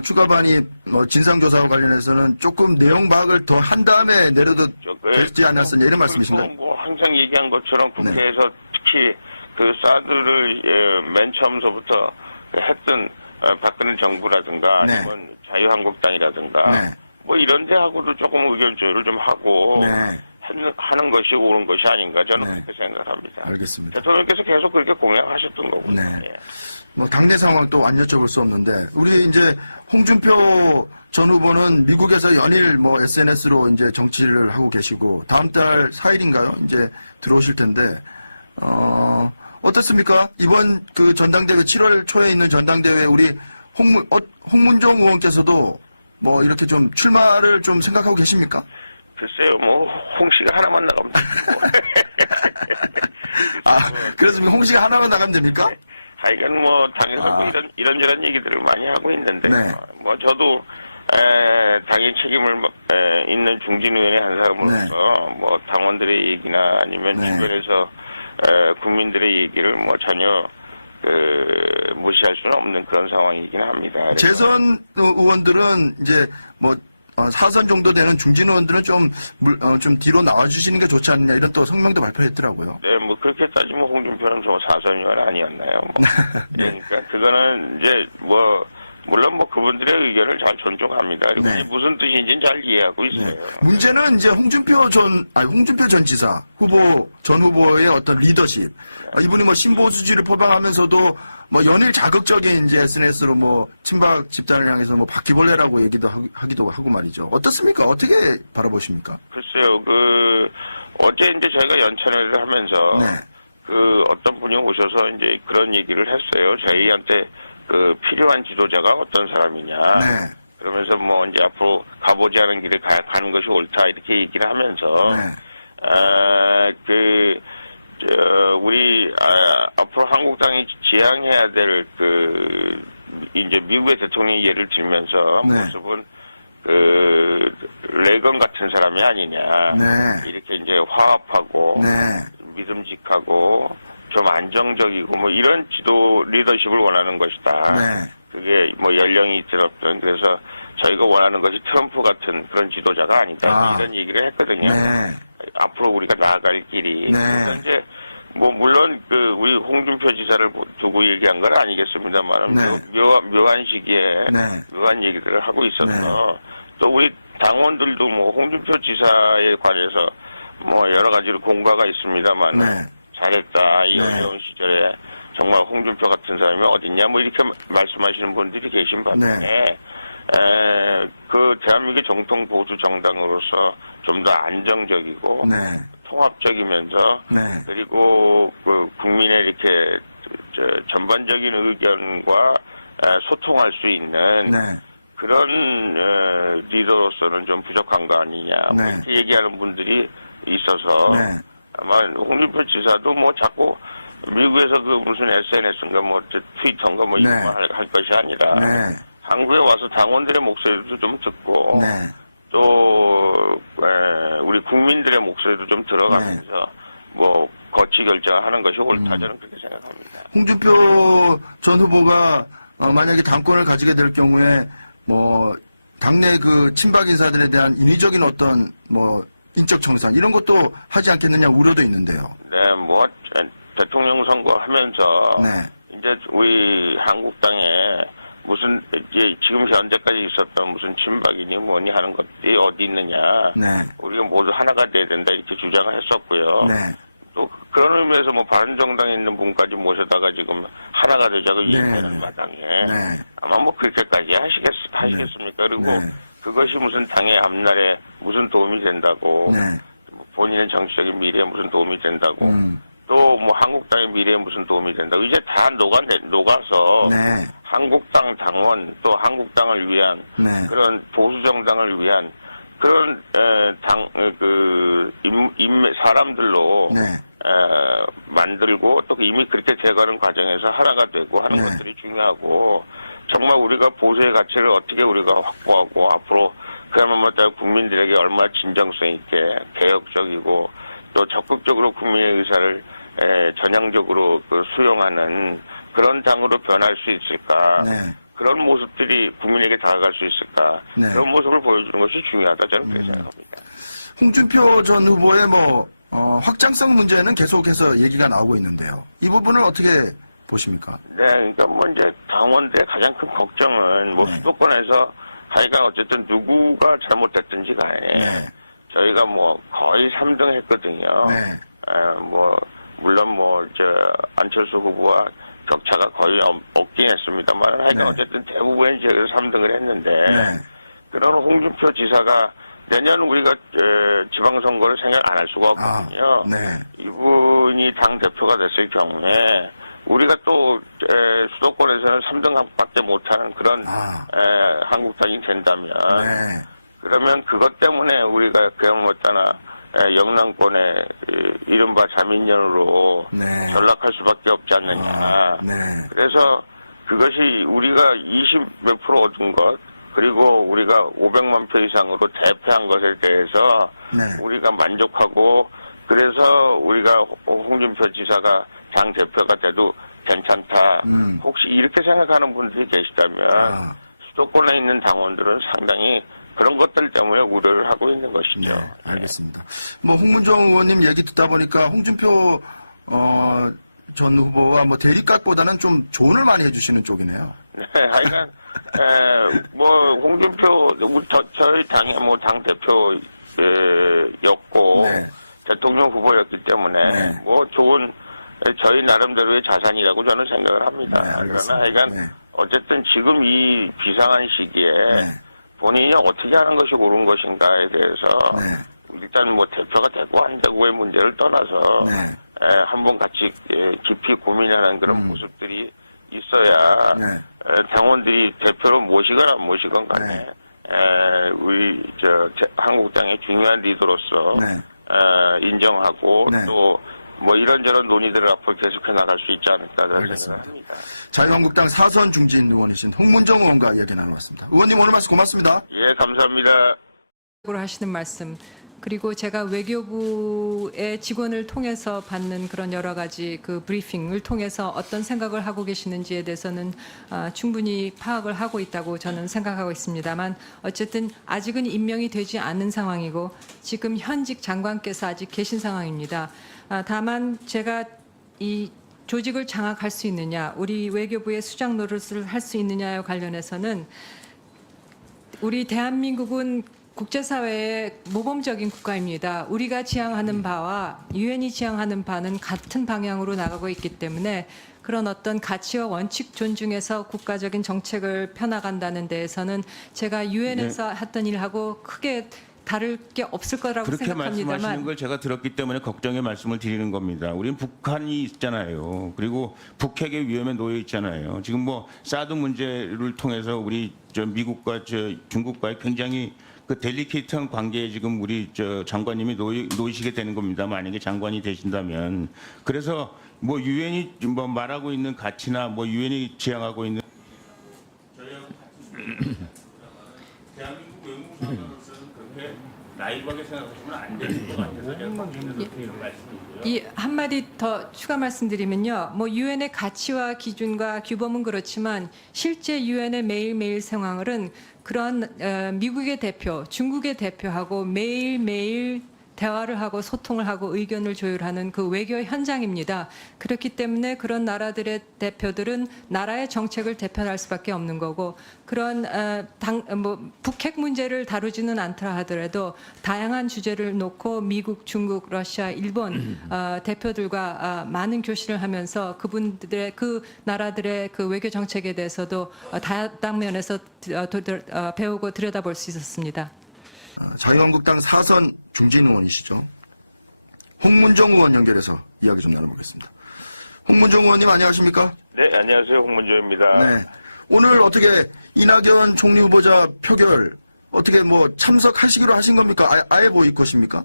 추가 반입 진상조사와 관련해서는 조금 내용 파악을 더 한 다음에 내려도 되지 않았었냐 이런 말씀이신가요? 뭐 항상 얘기한 것처럼 국회에서 특히 사드를 맨 처음서부터 했던 박근혜 정부라든가 아니면 자유한국당이라든가 뭐 이런 데하고도 조금 의견 조율을 좀 하고 하는 것이 옳은 것이 아닌가 저는 그렇게 생각합니다. 알겠습니다. 대통령께서 계속 그렇게 공약하셨던 거군요. 예. 뭐 당내 상황 또 안 여쭤볼 수 없는데 우리 이제 홍준표 전 후보는 미국에서 연일 뭐 SNS로 이제 정치를 하고 계시고 다음 달 4일인가요? 이제 들어오실 텐데 어떻습니까? 이번 전당대회 7월 초에 있는 전당대회 우리 홍문종 의원께서도 뭐 이렇게 좀 출마를 좀 생각하고 계십니까? 글쎄요, 뭐 홍씨가 하나만 나가면 되고. 그래서 홍씨가 하나만 나가면 됩니까? 하여간 뭐 당에서 뭐 이런저런 얘기들을 많이 하고 있는데 뭐 저도 당의 책임을 있는 중진 의원의 한 사람으로서 뭐 당원들의 얘기나 아니면 주변에서 국민들의 얘기를 뭐 전혀 무시할 수는 없는 그런 상황이긴 합니다. 재선 의원들은 이제 뭐 사선 정도 되는 중진 의원들은 좀 뒤로 나와주시는 게 좋지 않느냐 이런 또 성명도 발표했더라고요. 네, 뭐 그렇게 따지면 홍준표는 저 사선 의원 아니었나요? 뭐. 그러니까 그거는 이제 뭐 물론 뭐 그분들의 의견을 잘 존중합니다. 그리고 무슨 뜻인지는 잘 이해하고 있어요. 문제는 이제 홍준표 전 지사 전 후보의 어떤 리더십. 이분이 뭐 신보 수지를 포방하면서도 뭐 연일 자극적인 이제 SNS로 뭐 친박 집단을 향해서 뭐 바퀴벌레라고 얘기도 하기도 하고 말이죠. 어떻습니까? 어떻게 바라보십니까? 글쎄요, 어제 이제 저희가 연찬회를 하면서 어떤 분이 오셔서 이제 그런 얘기를 했어요. 저희한테 필요한 지도자가 어떤 사람이냐. 그러면서 뭐 이제 앞으로 가보지 않은 길을 가는 것이 옳다 이렇게 얘기를 하면서 우리 앞으로 한국당이 지향해야 될 이제 미국의 대통령이 예를 들면서 모습은 레건 같은 사람이 아니냐. 이렇게 이제 화합하고 믿음직하고 좀 안정적이고 뭐 이런 리더십을 원하는 것이다. 그게 뭐 연령이 있든 없든 그래서 저희가 원하는 것이 트럼프 같은 그런 지도자가 아니다. 이런 얘기를 했거든요. 앞으로 우리가 나아갈 길이. 그래서 이제 뭐 물론 우리 홍준표 지사를 두고 얘기한 건 아니겠습니다만 묘한 시기에 묘한 얘기들을 하고 있어서 또 우리 당원들도 뭐 홍준표 지사에 관해서 뭐 여러 가지로 공과가 있습니다만 잘했다. 이 어려운 시절에 정말 홍준표 같은 사람이 어딨냐. 뭐 이렇게 말씀하시는 분들이 계신 반면에 대한민국의 정통 보수 정당으로서 좀 더 안정적이고 통합적이면서 그리고 국민의 이렇게 전반적인 의견과 소통할 수 있는 그런 리더로서는 좀 부족한 거 아니냐 뭐 네. 이렇게 얘기하는 분들이 있어서 네. 아마 홍준표 지사도 뭐 자꾸 미국에서 그 무슨 SNS인가 뭐 트위터인가 뭐 네. 이런 걸 할 것이 아니라 네. 한국에 와서 당원들의 목소리도 좀 듣고 네. 또 우리 국민들의 목소리도 좀 들어가면서 뭐 거치 결정하는 것이 옳다 저는 그렇게 생각합니다. 홍준표 전 후보가 만약에 당권을 가지게 될 경우에 뭐 당내 그 친박 인사들에 대한 인위적인 어떤 뭐 인적 청산 이런 것도 하지 않겠느냐 우려도 있는데요. 네, 뭐 대통령 선거 하면서 네. 이제 우리 한국당에 무슨 이제 지금 현재까지 있었던 무슨 친박이니 뭐니 하는 것들이 어디 있느냐. 네. 우리가 모두 하나가 돼야 된다 이렇게 주장을 했었고요. 네. 또 그런 의미에서 뭐 바른정당에 있는 분까지 모셔다가 지금 하나가 되자고 얘기하는 마당에 네. 아마 뭐 그렇게까지 하시겠습니까? 그리고 네. 그것이 무슨 당의 앞날에 무슨 도움이 된다고 네. 뭐 본인의 정치적인 미래에 무슨 도움이 된다고 또 뭐 한국당의 미래에 무슨 도움이 된다고 이제 다 녹아서 네. 한국당 당원 또 한국당을 위한 네. 그런 보수 정당을 위한 그런 사람들로 네. 만들고 또 이미 그렇게 돼가는 과정에서 하나가 되고 하는 네. 것들이 중요하고 정말 우리가 보수의 가치를 어떻게 우리가 확보하고 앞으로 그야말로 국민들에게 얼마나 진정성 있게 개혁적이고 또 적극적으로 국민의 의사를 전향적으로 수용하는 그런 당으로 변할 수 있을까? 네. 그런 모습들이 국민에게 다가갈 수 있을까? 네. 그런 모습을 보여주는 것이 중요하다 저는 그렇게 생각합니다. 홍준표 전 후보의 뭐 확장성 문제는 계속해서 얘기가 나오고 있는데요. 이 부분을 어떻게 보십니까? 네, 그러니까 뭐 이제 당원들의 가장 큰 걱정은 뭐 네. 수도권에서 하여간 어쨌든 누구가 잘못됐든지 간에 네. 저희가 뭐 거의 3등 했거든요. 네. 뭐 물론 뭐 안철수 후보와 격차가 거의 없긴 했습니다만 하여간 네. 어쨌든 대부분의 지역에서 3등을 했는데 네. 그런 홍준표 지사가 내년 우리가 지방선거를 생각 안 할 수가 없거든요. 네. 이분이 당 대표가 됐을 경우에 우리가 또 수도권에서는 3등밖에 못하는 그런 한국당이 된다면 네. 그러면 그것 때문에 우리가 그냥 뭐잖아 영남권의 이른바 자민련으로 네. 전락할 수밖에 없지 않느냐. 네. 그래서 그것이 우리가 20 몇 프로 얻은 것 그리고 우리가 500만 표 이상으로 대패한 것에 대해서 네. 우리가 만족하고 그래서 우리가 홍준표 지사가 당 대표가 돼도 괜찮다. 혹시 이렇게 생각하는 분들이 계시다면 수도권에 있는 당원들은 상당히 그런 것들 때문에 우려를 하고 있는 것이죠. 네, 알겠습니다. 뭐 홍문정 의원님 얘기 듣다 보니까 홍준표 전 후보와 뭐 대립각보다는 좀 조언을 많이 해주시는 쪽이네요. 네, 하여간 뭐 홍준표 저희 당의 뭐 당 대표였고 네. 대통령 후보였기 때문에 네. 뭐 좋은 저희 나름대로의 자산이라고 저는 생각을 합니다. 네, 알겠습니다. 그러나 하여간 네. 어쨌든 지금 이 비상한 시기에 네. 본인이 어떻게 하는 것이 옳은 것인가에 대해서 네. 일단 뭐 대표가 되고 안 되고의 문제를 떠나서 네. 한번 같이 깊이 고민하는 그런 모습들이 있어야 네. 당원들이 대표로 모시거나 안 모시건 간에 우리 한국당의 중요한 리더로서 네. 인정하고 네. 또 뭐 이런저런 논의들을 앞으로 계속해 나갈 수 있지 않을까 저는 알겠습니다. 생각합니다. 자유한국당 사선 중진 의원이신 홍문정 의원과 이야기 나눠봤습니다. 의원님 오늘 말씀 고맙습니다. 예, 감사합니다. 하시는 말씀 그리고 제가 외교부의 직원을 통해서 받는 그런 여러 가지 그 브리핑을 통해서 어떤 생각을 하고 계시는지에 대해서는 충분히 파악을 하고 있다고 저는 생각하고 있습니다만 어쨌든 아직은 임명이 되지 않은 상황이고 지금 현직 장관께서 아직 계신 상황입니다. 다만 제가 이 조직을 장악할 수 있느냐, 우리 외교부의 수장 노릇을 할 수 있느냐에 관련해서는 우리 대한민국은 국제사회의 모범적인 국가입니다. 우리가 지향하는 바와 유엔이 지향하는 바는 같은 방향으로 나가고 있기 때문에 그런 어떤 가치와 원칙 존중해서 국가적인 정책을 펴나간다는 데에서는 제가 유엔에서 했던 일하고 크게 다를 게 없을 거라고 그렇게 말씀하시는 생각합니다만 걸 제가 들었기 때문에 걱정의 말씀을 드리는 겁니다. 우리는 북한이 있잖아요. 그리고 북핵의 위험에 놓여 있잖아요. 지금 뭐 사드 문제를 통해서 우리 미국과 중국과의 굉장히 그 델리케이트한 관계에 지금 우리 장관님이 놓이시게 되는 겁니다. 만약에 장관이 되신다면. 그래서 뭐 유엔이 뭐 말하고 있는 가치나 뭐 유엔이 지향하고 있는 대한민국 외무부장으로서는 그렇게 나이브하게 생각하시면 안 되는 것 같아서 제가 걱정해서 이런 말씀이고요. 이 한마디 더 추가 말씀드리면요. 뭐 유엔의 가치와 기준과 규범은 그렇지만 실제 유엔의 매일매일 상황은 그런 미국의 대표, 중국의 대표하고 매일매일 대화를 하고 소통을 하고 의견을 조율하는 그 외교 현장입니다. 그렇기 때문에 그런 나라들의 대표들은 나라의 정책을 대표할 수밖에 없는 거고 그런 북핵 문제를 다루지는 않더라 하더라도 다양한 주제를 놓고 미국, 중국, 러시아, 일본 대표들과 많은 교신을 하면서 그분들의 그 나라들의 그 외교 정책에 대해서도 다당면에서 배우고 들여다볼 수 있었습니다. 자유한국당 4선 중진 의원이시죠. 홍문정 의원 연결해서 이야기 좀 나눠보겠습니다. 홍문정 의원님 안녕하십니까? 네, 안녕하세요. 홍문조입니다. 네. 오늘 어떻게 이낙연 총리 후보자 표결 어떻게 뭐 참석하시기로 하신 겁니까? 아예 보일 것입니까?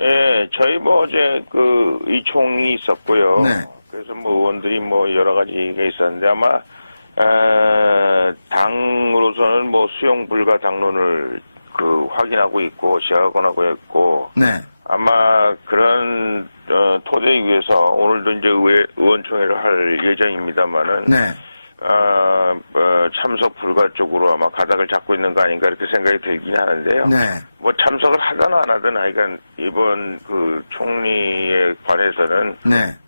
예, 저희 뭐 어제 그 의총이 있었고요. 네. 그래서 뭐 의원들이 뭐 여러 가지가 있었는데 아마 당으로서는 뭐 수용 불가 당론을 그 확인하고 있고 시작하고 있고 네. 아마 그런 토대 위에서 오늘도 이제 의원총회를 할 예정입니다만은 네. 참석 불가 쪽으로 아마 가닥을 잡고 있는 거 아닌가 이렇게 생각이 들긴 하는데요. 네. 뭐 참석을 하든 안 하든 하여간 이번 그 총리에 관해서는 네.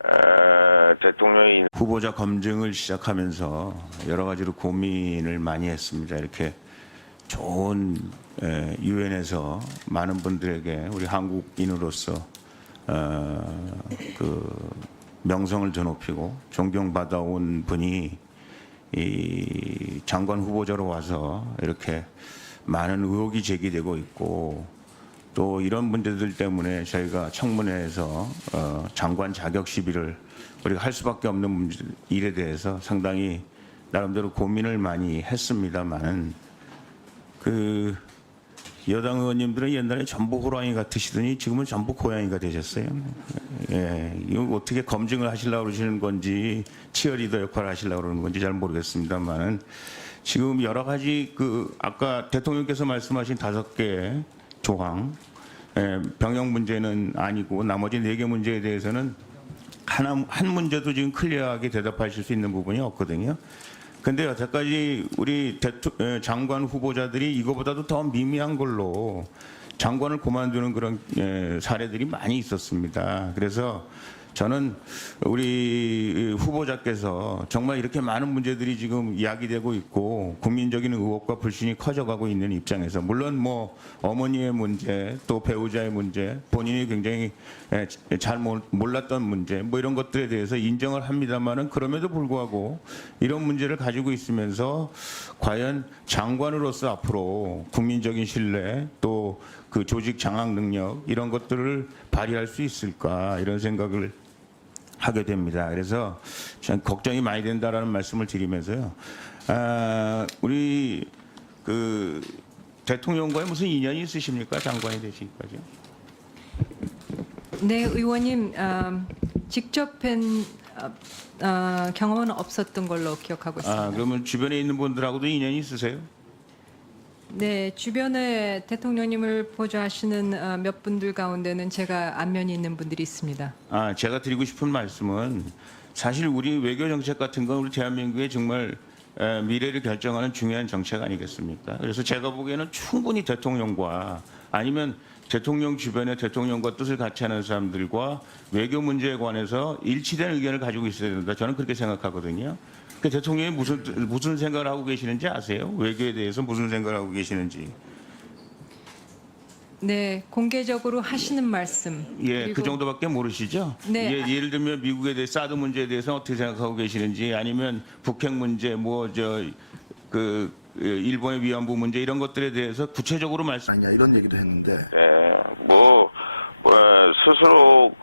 대통령이 후보자 검증을 시작하면서 여러 가지로 고민을 많이 했습니다. 이렇게 좋은 유엔에서 많은 분들에게 우리 한국인으로서 그 명성을 더 높이고 존경받아온 분이 이 장관 후보자로 와서 이렇게 많은 의혹이 제기되고 있고 또 이런 문제들 때문에 저희가 청문회에서 장관 자격 시비를 우리가 할 수밖에 없는 일에 대해서 상당히 나름대로 고민을 많이 했습니다만 그 여당 의원님들은 옛날에 전부 호랑이 같으시더니 지금은 전부 고양이가 되셨어요. 예, 이거 어떻게 검증을 하시려고 그러시는 건지 치어리더 역할을 하시려고 그러는 건지 잘 모르겠습니다만은 지금 여러 가지 그 아까 대통령께서 말씀하신 5개 조항 병역 문제는 아니고 나머지 4개 문제에 대해서는 한 문제도 지금 클리어하게 대답하실 수 있는 부분이 없거든요. 근데 여태까지 우리 장관 후보자들이 이거보다도 더 미미한 걸로 장관을 그만두는 그런 사례들이 많이 있었습니다. 그래서 저는 우리 후보자께서 정말 이렇게 많은 문제들이 지금 이야기되고 있고 국민적인 의혹과 불신이 커져가고 있는 입장에서 물론 뭐 어머니의 문제 또 배우자의 문제 본인이 굉장히 잘 몰랐던 문제 뭐 이런 것들에 대해서 인정을 합니다만은 그럼에도 불구하고 이런 문제를 가지고 있으면서 과연 장관으로서 앞으로 국민적인 신뢰 또 그 조직 장악 능력 이런 것들을 발휘할 수 있을까 이런 생각을 하게 됩니다. 그래서 걱정이 많이 된다라는 말씀을 드리면서요. 우리 그 대통령과의 무슨 인연이 있으십니까? 장관이 되시기까지? 네, 의원님 직접 뵌 경험은 없었던 걸로 기억하고 있습니다. 그러면 주변에 있는 분들하고도 인연이 있으세요? 네, 주변에 대통령님을 보좌하시는 몇 분들 가운데는 제가 안면이 있는 분들이 있습니다. 제가 드리고 싶은 말씀은 사실 우리 외교 정책 같은 건 우리 대한민국의 정말 미래를 결정하는 중요한 정책 아니겠습니까? 그래서 제가 보기에는 충분히 대통령과 아니면 대통령 주변에 대통령과 뜻을 같이 하는 사람들과 외교 문제에 관해서 일치된 의견을 가지고 있어야 된다. 저는 그렇게 생각하거든요. 그 대통령이 무슨 생각을 하고 계시는지 아세요? 외교에 대해서 무슨 생각을 하고 계시는지. 네, 공개적으로 하시는 말씀. 예, 그리고 그 정도밖에 모르시죠? 네. 예를 들면 미국에 대해 사드 문제에 대해서 어떻게 생각하고 계시는지 아니면 북핵 문제 일본의 위안부 문제 이런 것들에 대해서 구체적으로 말씀. 아니냐 이런 얘기도 했는데 스스로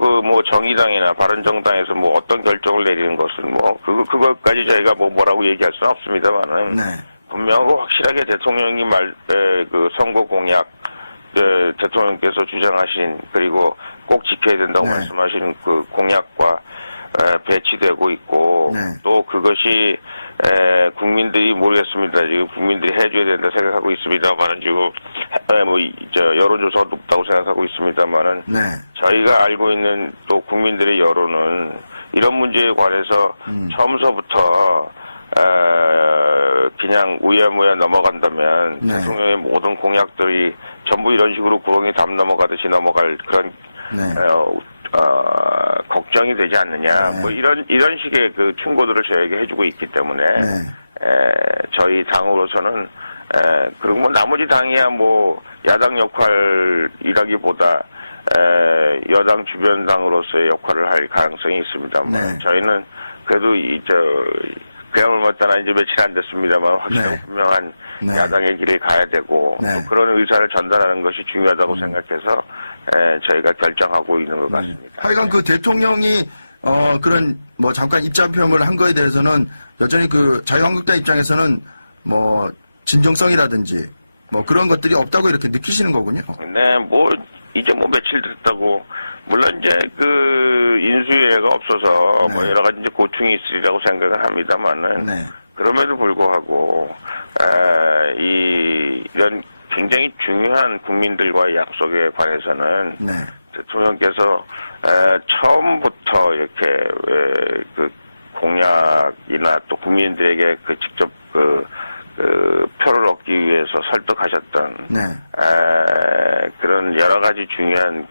정의당이나 바른정당에서 어떤 결정을 내리는 것은 그것까지 저희가 뭐라고 얘기할 수는 없습니다만은 네. 분명하고 확실하게 대통령이 선거 공약 대통령께서 주장하신 그리고 꼭 지켜야 된다고 네. 말씀하신 그 공약과 배치되고 있고 네. 또 그것이 국민들이 모르겠습니다. 지금 국민들이 해줘야 된다 생각하고 있습니다만은 지금 여론조사가 높다고 생각하고 있습니다만은 네. 저희가 알고 있는 또 국민들의 여론은 이런 문제에 관해서 처음서부터 그냥 우야무야 넘어간다면 네. 대통령의 모든 공약들이 전부 이런 식으로 구렁이 담 넘어가듯이 넘어갈 그런 네. 걱정이 되지 않느냐 네. 이런 식의 그 충고들을 저에게 해주고 있기 때문에 네. 저희 당으로서는 그리고 나머지 당이야 야당 역할이라기보다 여당 주변 당으로서의 역할을 할 가능성이 있습니다만 네. 저희는 그래도 그야말로 따라 이제 며칠 안 됐습니다만 확실하고 네. 분명한 네. 야당의 길을 가야 되고 네. 또 그런 의사를 전달하는 것이 중요하다고 생각해서 저희가 결정하고 있는 것 같습니다. 하여간 그 대통령이 그런 잠깐 입장 표명을 한 거에 대해서는 여전히 그 자유한국당 입장에서는 진정성이라든지 그런 것들이 없다고 이렇게 느끼시는 거군요. 네, 이제 며칠 됐다고 물론 이제 그 인수위가 없어서 네. 여러 가지 이제 고충이 있으리라고 생각을 합니다만은 네. 그럼에도 불구하고 이런 굉장히 중요한 국민들과의 약속에 관해서는 네. 대통령께서 처음부터 이렇게 그 공약이나 또 국민들에게 직접 표를 얻기 위해서 설득하셨던 네. 그런 여러 가지 중요한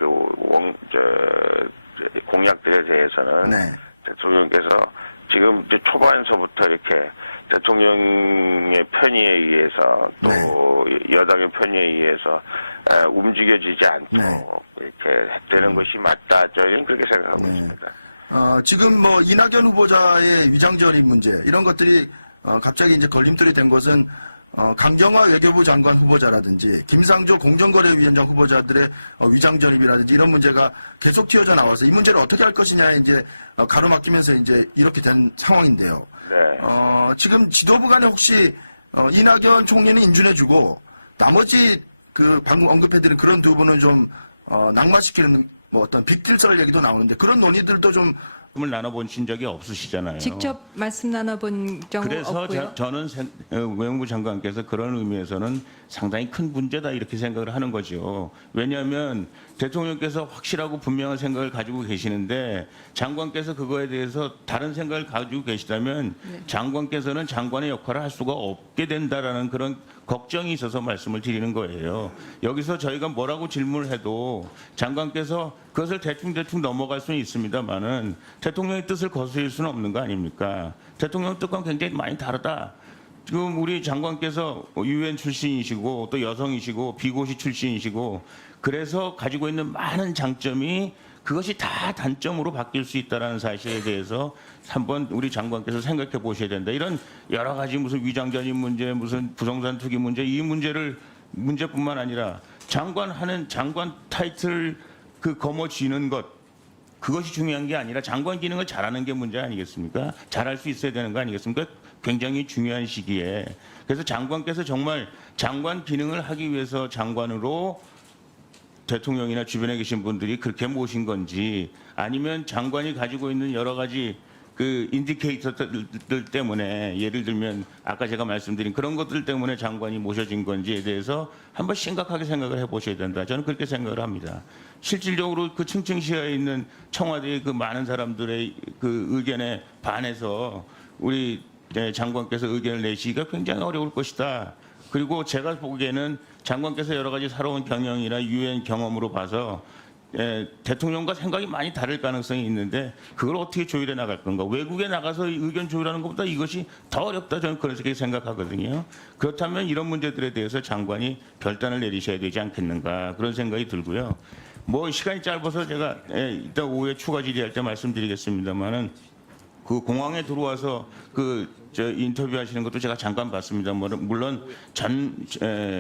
공약들에 대해서는 네. 대통령께서 지금 이제 초반서부터 이렇게 대통령의 편의에 의해서 또 여당의 편의에 의해서 움직여지지 않도록 이렇게 되는 것이 맞다. 저희는 그렇게 생각하고 네. 있습니다. 지금 이낙연 후보자의 위장전입 문제 이런 것들이 갑자기 이제 걸림돌이 된 것은 강경화 외교부 장관 후보자라든지 김상조 공정거래위원장 후보자들의 위장전입이라든지 이런 문제가 계속 튀어져 나와서 이 문제를 어떻게 할 것이냐 이제 가로막히면서 이제 이렇게 된 상황인데요. 네. 지금 지도부 간에 혹시 이낙연 총리는 인준해주고 나머지 그 방금 언급해드린 그런 두 분은 좀 낙마시키는 어떤 빅딜 얘기도 나오는데 그런 논의들도 좀 을 나눠보신 적이 없으시잖아요. 직접 말씀 나눠본 경우 그래서 없고요. 저는 외무부 장관께서 그런 의미에서는 상당히 큰 문제다 이렇게 생각을 하는 거죠. 왜냐하면 대통령께서 확실하고 분명한 생각을 가지고 계시는데 장관께서 그거에 대해서 다른 생각을 가지고 계시다면 장관께서는 장관의 역할을 할 수가 없게 된다라는 그런 걱정이 있어서 말씀을 드리는 거예요. 여기서 저희가 뭐라고 질문을 해도 장관께서 그것을 대충 넘어갈 수는 있습니다만은 대통령의 뜻을 거스릴 수는 없는 거 아닙니까? 대통령 뜻과는 굉장히 많이 다르다. 지금 우리 장관께서 UN 출신이시고 또 여성이시고 비고시 출신이시고 그래서 가지고 있는 많은 장점이 그것이 다 단점으로 바뀔 수 있다는 사실에 대해서 한번 우리 장관께서 생각해 보셔야 된다. 이런 여러 가지 무슨 위장전입 문제, 무슨 부동산 투기 문제, 이 문제뿐만 아니라 장관 타이틀 거머쥐는 것 그것이 중요한 게 아니라 장관 기능을 잘하는 게 문제 아니겠습니까? 잘할 수 있어야 되는 거 아니겠습니까? 굉장히 중요한 시기에 그래서 장관께서 정말 장관 기능을 하기 위해서 장관으로 대통령이나 주변에 계신 분들이 그렇게 모신 건지 아니면 장관이 가지고 있는 여러 가지 그 인디케이터들 때문에 예를 들면 아까 제가 말씀드린 그런 것들 때문에 장관이 모셔진 건지에 대해서 한번 심각하게 생각을 해보셔야 된다. 저는 그렇게 생각을 합니다. 실질적으로 그 층층시야에 있는 청와대의 그 많은 사람들의 그 의견에 반해서 우리 장관께서 의견을 내시기가 굉장히 어려울 것이다. 그리고 제가 보기에는 장관께서 여러 가지 살아온 경영이나 유엔 경험으로 봐서 대통령과 생각이 많이 다를 가능성이 있는데 그걸 어떻게 조율해 나갈 건가. 외국에 나가서 의견 조율하는 것보다 이것이 더 어렵다. 저는 그렇게 생각하거든요. 그렇다면 이런 문제들에 대해서 장관이 결단을 내리셔야 되지 않겠는가 그런 생각이 들고요. 시간이 짧아서 제가 이따 오후에 추가 질의할 때 말씀드리겠습니다만은 그 공항에 들어와서 저 인터뷰 하시는 것도 제가 잠깐 봤습니다. 물론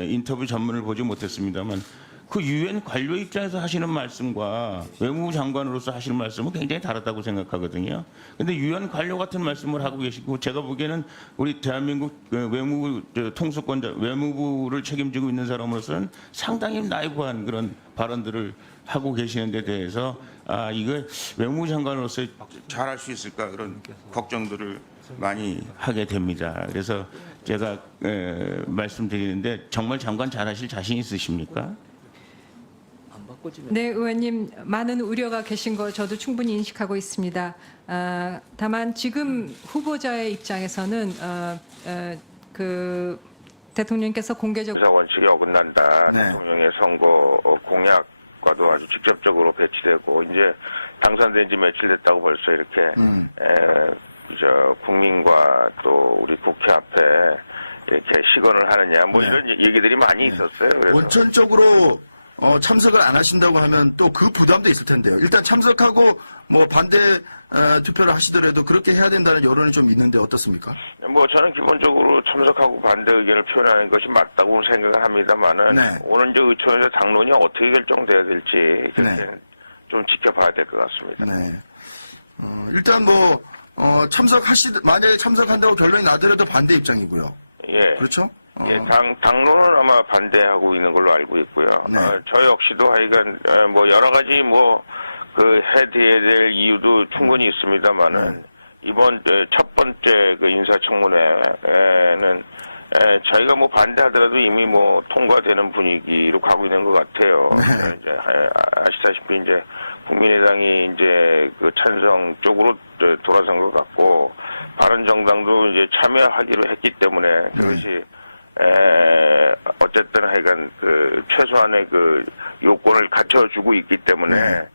인터뷰 전문을 보지 못했습니다만 그 유엔 관료 입장에서 하시는 말씀과 외무부 장관으로서 하시는 말씀은 굉장히 다르다고 생각하거든요. 근데 유엔 관료 같은 말씀을 하고 계시고 제가 보기에는 우리 대한민국 외무부 통수권자 외무부를 책임지고 있는 사람으로서는 상당히 나이브한 그런 발언들을 하고 계시는 데 대해서 이거 외무부 장관으로서 잘할 수 있을까 그런 걱정들을 많이 하게 됩니다. 그래서 제가 말씀드리는데 정말 장관 잘하실 자신 있으십니까? 네, 의원님 많은 우려가 계신 거 저도 충분히 인식하고 있습니다. 다만 지금 후보자의 입장에서는 그 대통령께서 공개적으로 의사 원칙에 어긋난다. 네. 대통령의 선거 공약과도 아주 직접적으로 배치되고 이제 당선된 지 며칠 됐다고 벌써 이렇게 국민과 또 우리 국회 앞에 이렇게 시건을 하느냐 뭐 네. 이런 얘기들이 많이 있었어요. 그래서 원천적으로 참석을 안 하신다고 하면 또 그 부담도 있을 텐데요. 일단 참석하고 뭐 반대 투표를 하시더라도 그렇게 해야 된다는 여론이 좀 있는데 어떻습니까? 뭐 저는 기본적으로 참석하고 반대 의견을 표현하는 것이 맞다고 생각을 합니다만은 네. 오늘 이제 의총에서 당론이 어떻게 결정돼야 될지 그렇게 네. 좀 지켜봐야 될 것 같습니다. 네. 일단 뭐 만약에 참석한다고 결론이 나더라도 반대 입장이고요. 예. 그렇죠? 예, 당론은 아마 반대하고 있는 걸로 알고 있고요. 네. 저 역시도 하여간 뭐 여러 가지 해드려야 될 이유도 충분히 있습니다만은 이번 첫 번째 그 인사청문회에는 저희가 뭐 반대하더라도 이미 뭐 통과되는 분위기로 가고 있는 것 같아요. 네. 이제 아시다시피 이제 국민의당이 이제 그 찬성 쪽으로 돌아선 것 같고 바른정당도 이제 참여하기로 했기 때문에 그것이 어쨌든 하여간 그 최소한의 그 요건을 갖춰주고 있기 때문에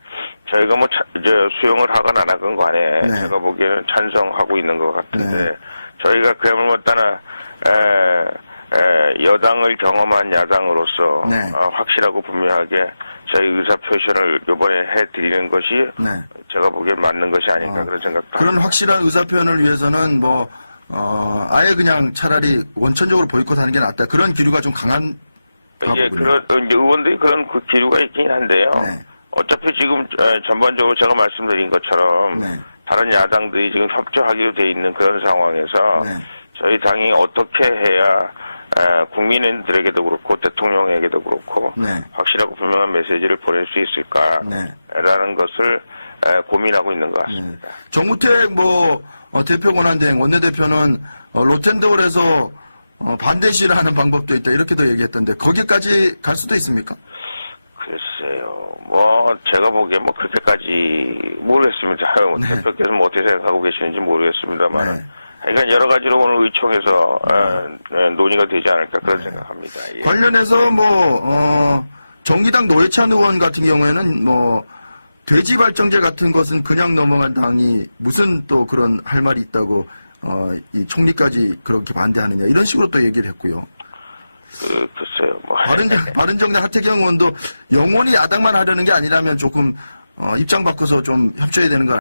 저희가 뭐 이제 수용을 하건 안 하건 간에 제가 보기에는 찬성하고 있는 것 같은데 저희가 그야말로 따나 여당을 경험한 야당으로서 확실하고 분명하게 저희 의사 표현을 이번에 해드리는 것이 제가 보기엔 맞는 것이 아닌가 그런 생각도 그런 합니다. 확실한 의사 표현을 위해서는 아예 그냥 차라리 원천적으로 보이콧하는 게 낫다. 그런 기류가 좀 강한. 예, 이제 의원들이 그런 그 기류가 있긴 한데요. 어차피 지금 전반적으로 제가 말씀드린 것처럼 다른 야당들이 지금 협조하기로 돼 있는 그런 상황에서 저희 당이 어떻게 해야 국민들에게도 그렇고 대통령에게도 그렇고 확실하고 분명한 메시지를 보낼 수 있을까라는 것을 고민하고 있는 것 같습니다. 정우택 대표 권한대행 원내대표는 로텐더홀에서 반대 시위를 하는 방법도 있다 이렇게도 얘기했던데 거기까지 갈 수도 있습니까? 글쎄요. 제가 보기에 그렇게까지 모르겠습니다. 대표께서 어떻게 생각하고 계시는지 모르겠습니다만 그러니까 여러 가지로 오늘 의총에서 논의가 되지 않을까 그런 생각합니다. 예. 관련해서 정의당 노회찬 의원 같은 경우에는 돼지 발정제 같은 것은 그냥 넘어간 당이 무슨 또 그런 할 말이 있다고 이 총리까지 그렇게 반대하느냐 이런 식으로 또 얘기를 했고요. 글쎄요. 바른정당 하태경 의원도 영원히 야당만 하려는 게 아니라면 조금 입장 바꿔서 좀 협조해야 되는 거